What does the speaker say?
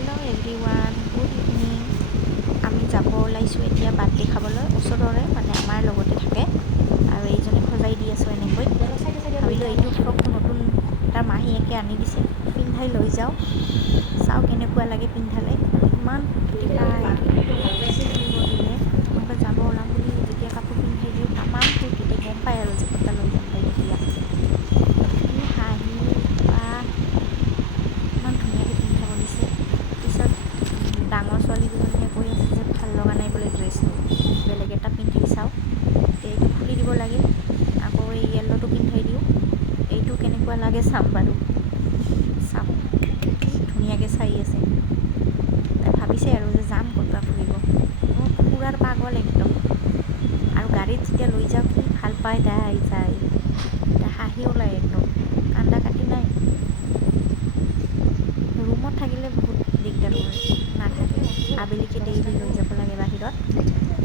Hello' everyone, good evening. আমি যাব ওলাইছোঁ এতিয়া বাৰ্থডে খাবলৈ, ওচৰৰে মানে আমাৰ লগতে থাকে। আৰু এইজনে সজাই দি আছোঁ এনেকৈ। ভাবিলোঁ এইটো ফ্ৰকটো নতুন তাৰ মাহীয়েকে আনি দিছে, পিন্ধাই লৈ যাওঁ, চাওঁ কেনেকুৱা লাগে পিন্ধালে। ইমান ফূৰ্তি পায় পিন্ধিব দিলে। মই যাব ওলাম বুলি যেতিয়া কাপোৰ পিন্ধাই দিওঁ তামান ফূৰ্তিতে গম পায় আৰু যে ক'ৰবাত লৈ যাম তাই তেতিয়া। কি হাঁহি বা ইমান ধুনীয়াকৈ পিন্ধাব দিছে। পিছত ডাঙৰ ছোৱালী দুজনীয়ে কৈ আছে যে ভাল লগা নাই বোলে ড্ৰেছটো, বেলেগ এটা পিন্ধি চাওঁ। এতিয়া এইটো খুলি দিব লাগিল, আকৌ এই য়েল্ল'টো পিন্ধাই দিওঁ, এইটো কেনেকুৱা লাগে চাম বাৰু। চাম, কি ধুনীয়াকৈ চাই আছে। তাই ভাবিছে আৰু যে যাম ক'ৰবাত ফুৰিব। মোৰ ফুৰাৰ পাগল একদম। আৰু গাড়ীত যেতিয়া লৈ যাওঁ কি ভাল পায় তাই যাই, তাই হাঁহি ওলায় একদম, কান্দা কাটি নাই। ৰুমত থাকিলে বহুত দিগদাৰ কৰে, নাথাকে। আবেলিকে ডেইলি লৈ যাব লাগে বাহিৰত।